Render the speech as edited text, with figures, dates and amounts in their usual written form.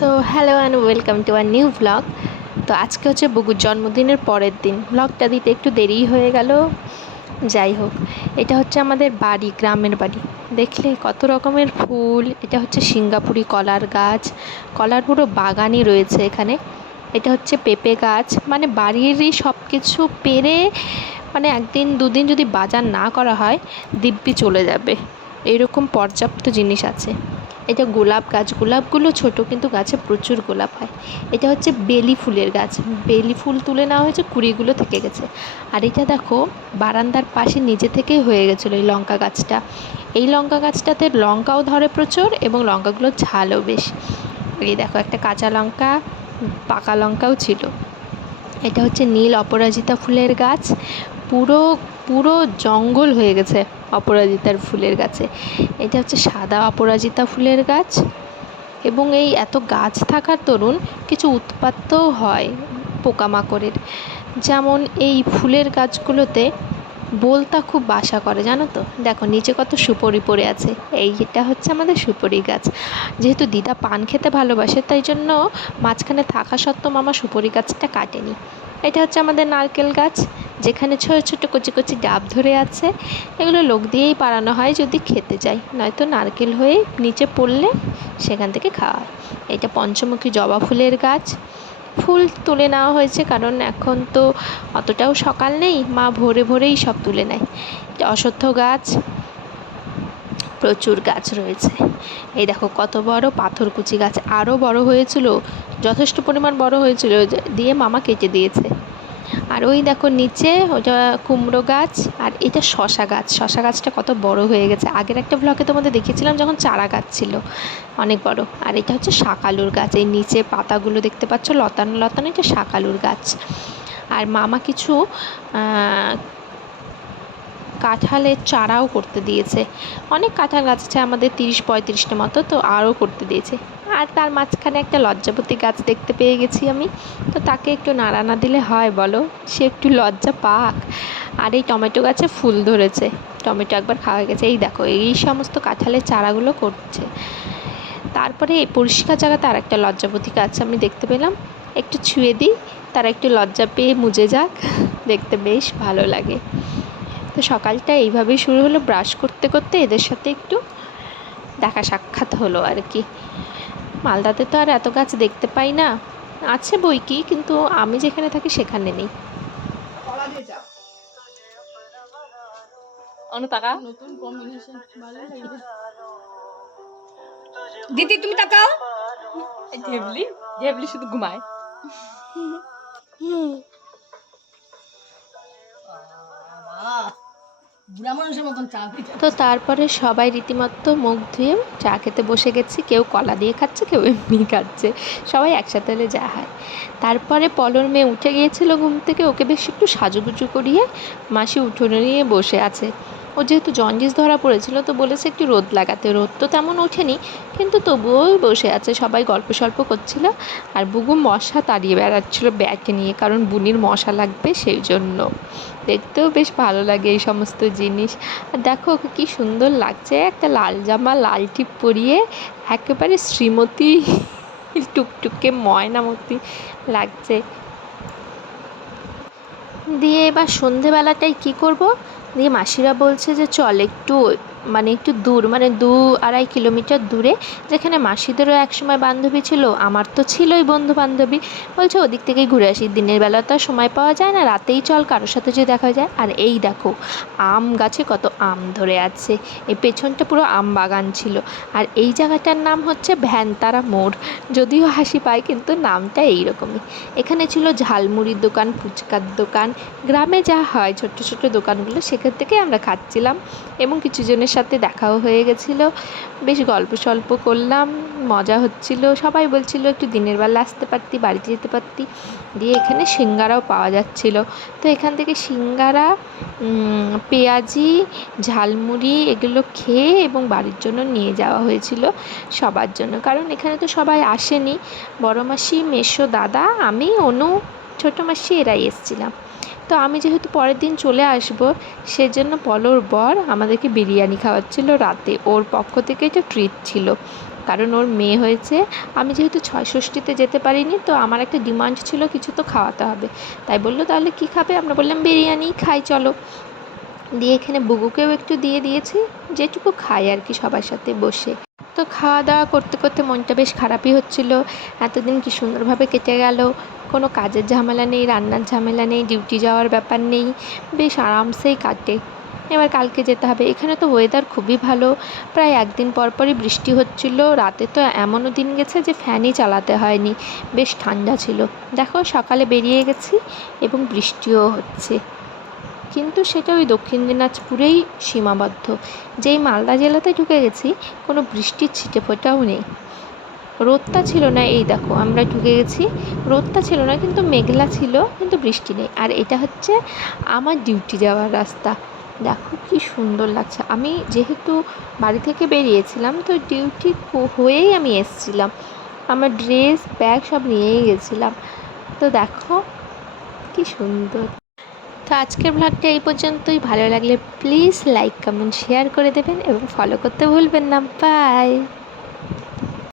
So hello and welcome to our new vlog. তো আজকে হচ্ছে বুগুর জন্মদিনের পরের দিন, ভ্লগটা দিতে একটু দেরি হয়ে গেল। যাই হোক, এটা হচ্ছে আমাদের বাড়ি, গ্রামের বাড়ি। দেখলে কত রকমের ফুল। এটা হচ্ছে সিঙ্গাপুরি কলার গাছ, কলার পুরো বাগানই রয়েছে এখানে। এটা হচ্ছে পেঁপে গাছ, মানে বাড়িরই সব কিছু পেরে, মানে একদিন দুদিন যদি বাজার না করা হয় দিব্যি চলে যাবে, এইরকম পর্যাপ্ত জিনিস আছে। এটা গোলাপ গাছ, গোলাপগুলো ছোট কিন্তু গাছে প্রচুর গোলাপ হয়। এটা হচ্ছে বেলি ফুলের গাছ, বেলি ফুল তুলে নেওয়া হয়েছে, কুড়িগুলো থেকে গেছে। আর এটা দেখো বারান্দার পাশে নিজে থেকেই হয়ে গেছিলো এই লঙ্কা গাছটা। এই লঙ্কা গাছটাতে লঙ্কাও ধরে প্রচুর এবং লঙ্কাগুলো ঝালও বেশ। এই দেখো একটা কাঁচা লঙ্কা, পাকা লঙ্কাও ছিল। এটা হচ্ছে নীল অপরাজিতা ফুলের গাছ, পুরো পুরো জঙ্গল হয়ে গেছে অপরাজিতার ফুলের গাছে। এটা হচ্ছে সাদা অপরাজিতা ফুলের গাছ। এবং এই এত গাছ থাকার দরুন কিছু উৎপাতও হয় পোকামাকড়ের, যেমন এই ফুলের গাছগুলোতে বোলতা খুব বাসা করে, জানো তো। দেখো নিচে কত সুপারি পড়ে আছে, এইটা হচ্ছে আমাদের সুপারি গাছ। যেহেতু দিদা পান খেতে ভালোবাসে তাই জন্য মাঝখানে থাকা সত্ত্বেও মামা সুপারি গাছটা কাটেনি। এটা হচ্ছে আমাদের নারকেল গাছ, যেখানে ছোটো ছোটো কচি কচি ডাব ধরে আছে। এগুলো লোক দিয়েই পাড়ানো হয় যদি খেতে চাই, নয়তো নারকেল হয়ে নিচে পড়লে সেখান থেকে খাওয়া হয়। এটা পঞ্চমুখী জবা ফুলের গাছ, ফুল তুলে নেওয়া হয়েছে কারণ এখন তো অতটাও সকাল নেই, মা ভোরে ভোরেই সব তুলে নেয়। অশ্বত্থ গাছ, প্রচুর গাছ রয়েছে। এই দেখো কত বড় পাথরকুচি গাছ, আরও বড় হয়েছিল, যথেষ্ট পরিমাণ বড় হয়েছিল, দিয়ে মামা কেটে দিয়েছে। আর ওই দেখো নিচে ওটা কুমড়ো গাছ, আর এটা শশা গাছ। শশা গাছটা কত বড় হয়ে গেছে, আগের একটা ব্লগে তোমাদের দেখিয়েছিলাম যখন চারা গাছ ছিল, অনেক বড়। আর এটা হচ্ছে শাকালুর গাছ, এই নিচে পাতাগুলো দেখতে পাচ্ছ লতানো লতানো, এটা শাকালুর গাছ। আর মামা কিছু কাঁঠালের চারাও করতে দিয়েছে। অনেক কাঁঠাল গাছ আছে আমাদের, 30-35টা মতো, তো আরও করতে দিয়েছে। আর তার মাঝখানে একটা লজ্জাপতি গাছ দেখতে পেয়ে গেছি আমি, তো তাকে একটু নাড়া না দিলে হয় বলো, সে একটু লজ্জা পাক। আর এই টমেটো গাছে ফুল ধরেছে, টমেটো একবার খাওয়া গেছে। এই দেখো এই সমস্ত কাঁঠালের চারাগুলো করছে। তারপরে এই পরিষ্কার জায়গাতে আর একটা লজ্জাপতি গাছ আমি দেখতে পেলাম, একটু ছুঁয়ে দিই, তারা একটু লজ্জা পেয়ে মুজে যাক, দেখতে বেশ ভালো লাগে। তো সকালটা এইভাবেই শুরু হলো, ব্রাশ করতে করতে এদের সাথে একটু দেখা সাক্ষাৎ হলো আর কি। মালদাতে তো আর এত গাছ দেখতে পাই না, আছে বই কি, কিন্তু আমি যেখানে থাকি সেখানে নেই। দিদি তুমি তাকাও, ঢেবলি ঢেবলি শুধু ঘুমায়। তো তারপরে সবাই রীতিমতো মুখ ধুয়ে চা খেতে বসে গেছি, কেউ কলা দিয়ে খাচ্ছে, কেউ এমনি খাচ্ছে, সবাই একসাথে হলে যা হয়। তারপরে পলর মেয়ে উঠে গিয়েছিল ঘুম থেকে, ওকে বেশ একটু সাজুগুজু করিয়ে মাসি উঠোনে নিয়ে বসে আছে। ও যেহেতু জন্ডিস ধরা পড়েছিল তো বলেছে একটু রোদ লাগাতে, রোদ তো তেমন ওঠেনি কিন্তু তবুও বসে আছে, সবাই গল্প সল্প করছিল। আর বুগু মশা তাড়িয়ে বেড়াচ্ছিল ব্যাট নিয়ে, কারণ বুনির মশা লাগবে সেই জন্য। দেখতেও বেশ ভালো লাগে এই সমস্ত জিনিস। আর দেখো ওকে কী সুন্দর লাগছে, একটা লাল জামা লাল টিপ পরিয়ে একেবারে শ্রীমতী টুকটুকে ময়নামতি লাগছে। দিয়ে এবার সন্ধেবেলাটায় কী করব, দিয়ে মাসিরা বলছে যে চল একটু, মানে একটু দূর, মানে 2-2.5 কিলোমিটার দূরে, যেখানে মাসিদেরও একসময় বান্ধবী ছিল, আমার তো ছিলই বন্ধু বান্ধবী, বলছে ওদিক থেকেই ঘুরে আসি, দিনের বেলা তো আর সময় পাওয়া যায় না, রাতেই চল, কারোর সাথে যদি দেখা যায়। আর এই দেখো আম গাছে কত আম ধরে আছে, এই পেছনটা পুরো আম বাগান ছিল। আর এই জায়গাটার নাম হচ্ছে ভ্যানতারা মোড়, যদিও হাসি পায় কিন্তু নামটা এইরকমই। এখানে ছিল ঝালমুড়ির দোকান, ফুচকার দোকান, গ্রামে যা হয় ছোট্ট ছোট্ট দোকানগুলো, সেখান থেকে আমরা খাচ্ছিলাম এবং কিছু জনের সাথে দেখাও হয়ে গেছিলো, বেশ গল্প সল্প করলাম, মজা হচ্ছিল। সবাই বলছিল একটু দিনের বেলা আসতে পারতি, বাড়িতে যেতে পারতি। দিয়ে এখানে সিঙ্গারাও পাওয়া যাচ্ছিল, তো এখান থেকে সিঙ্গারা, পেঁয়াজি, ঝালমুড়ি এগুলো খেয়ে এবং বাড়ির জন্য নিয়ে যাওয়া হয়েছিল সবার জন্য, কারণ এখানে তো সবাই আসেনি, বড় মাসি, মেসো, দাদা, আমি, অনু, ছোটো মাসি এরাই এসেছিলাম। তো আমি যেহেতু পরের দিন চলে আসবো সেজন্য পলর বর আমাদেরকে বিরিয়ানি খাওয়াচ্ছিল রাতে, ওর পক্ষ থেকে এটা ট্রিট ছিল, কারণ ওর মেয়ে হয়েছে। আমি যেহেতু ছয়ষষ্ঠীতে যেতে পারিনি, তো আমার একটা ডিমান্ড ছিল কিছু তো খাওয়াতে হবে। তাই বললো তাহলে কী খাবে, আমরা বললাম বিরিয়ানি খাই চলো। দিয়ে এখানে বুবুকেও একটু দিয়ে দিয়েছি, যেটুকু খাই আর কি সবার সাথে বসে। তো খাওয়া দাওয়া করতে করতে মনটা বেশ খারাপই হচ্ছিল। এতদিন কি সুন্দরভাবে কেটে গেল, কোনো কাজের ঝামেলা নেই, রান্নার ঝামেলা নেই, ডিউটি যাওয়ার ব্যাপার নেই, বেশ আরামসেই কাটে। এবার কালকে যেতে হবে। এখানে তো ওয়েদার খুবই ভালো, প্রায় একদিন পর পরই বৃষ্টি হচ্ছিল। রাতে তো এমনও দিন গেছে যে ফ্যানই চালাতে হয়নি, বেশ ঠান্ডা ছিল। দেখো সকালে বেরিয়ে গেছি এবং বৃষ্টিও হচ্ছে, কিন্তু সেটা ওই দক্ষিণ দিনাজপুরেই সীমাবদ্ধ। যেই মালদা জেলাতে ঢুকে গেছি কোনো বৃষ্টির ছিটেফোঁটাও নেই। রোদটা ছিল না, এই দেখো আমরা ঢুকে গেছি, রোদটা ছিল না কিন্তু মেঘলা ছিল, কিন্তু বৃষ্টি নেই। আর এটা হচ্ছে আমার ডিউটি যাওয়ার রাস্তা। দেখো কি সুন্দর লাগছে। আমি যেহেতু বাড়ি থেকে বেরিয়েছিলাম, তো ডিউটি হয়েই আমি এসেছিলাম, আমার ড্রেস ব্যাগ সব নিয়েই গেছিলাম। তো দেখো কি সুন্দর। তো আজকের ব্লগটা এই পর্যন্তই। ভালো লাগলে প্লিজ লাইক কমেন্ট শেয়ার করে দেবেন এবং ফলো করতে ভুলবেন না। বাই।